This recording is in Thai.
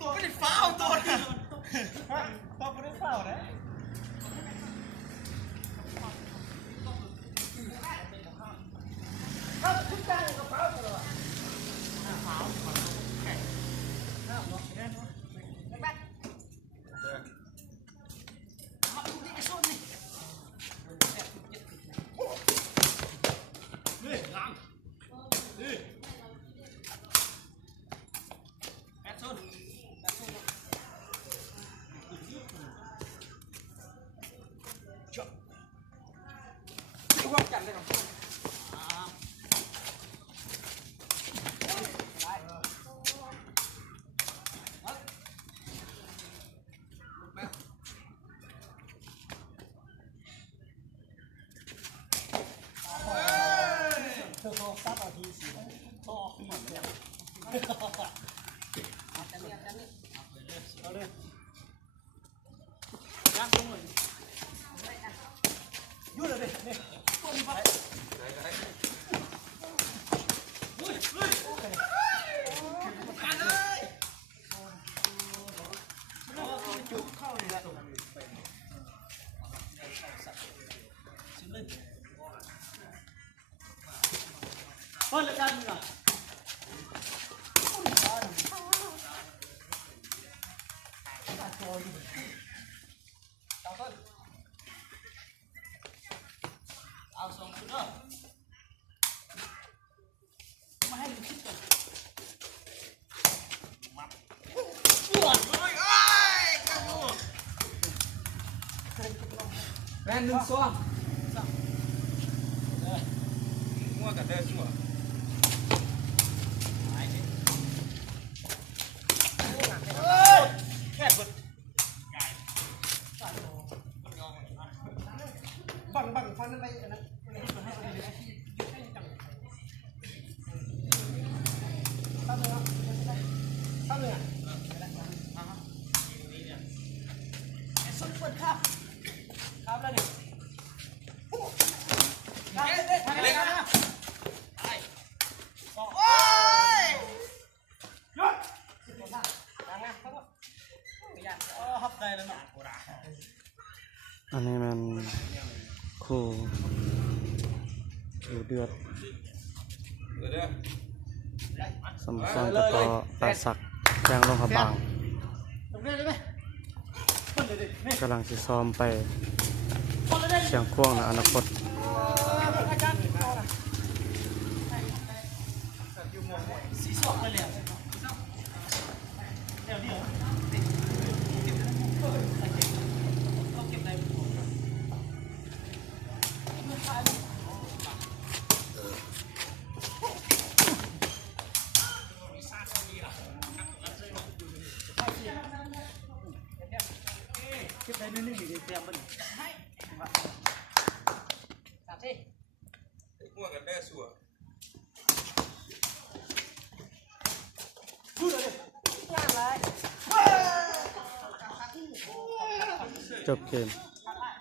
ตัวไม่ได้ฟาวตัวนี่ตัวไม่ได้ฟาวนะถ้าทุกอย่างก็ฟาวตลอดฟาวแข่งน้ำเนาะแน่นอนแบ๊กเอาดูนี่ไอ้ส้นนี่นี่หลังนี่แอดส้นร่วมกันเลยครับโซ่ซับเอาทีสิโซ่หมดเลยเอาเลยยักลงเลยยุ่งเลยนี่ตัวนี้ไปการเลยจุกเข้าเลยเปิดเลยกันมึงอ่ะเอาส่งคุณเด้อมาให้ดูคลิปก่อนมาปวดเลยกันดูแม่หนึ่งซ้อมมั่วกันเด้อชั่วแค่บึดบังฟันไปนะตั้งเลยตั้งเลยสุดเปิดครับครับแล้วนี่เล็กนะโอ้ยหยุดฮับได้แล้วนะอันนี้มันคู่ดูเดือดสมซองตะกอตาสักแจงลงขบางกำลังจะซ้อมไปเชียงควงในอนาคตสีสองเลยเก็บได้นึ่งๆดีๆเตรียมมันสามสิมั่วกันได้สัวพูดเลยย่างเลยจบเกม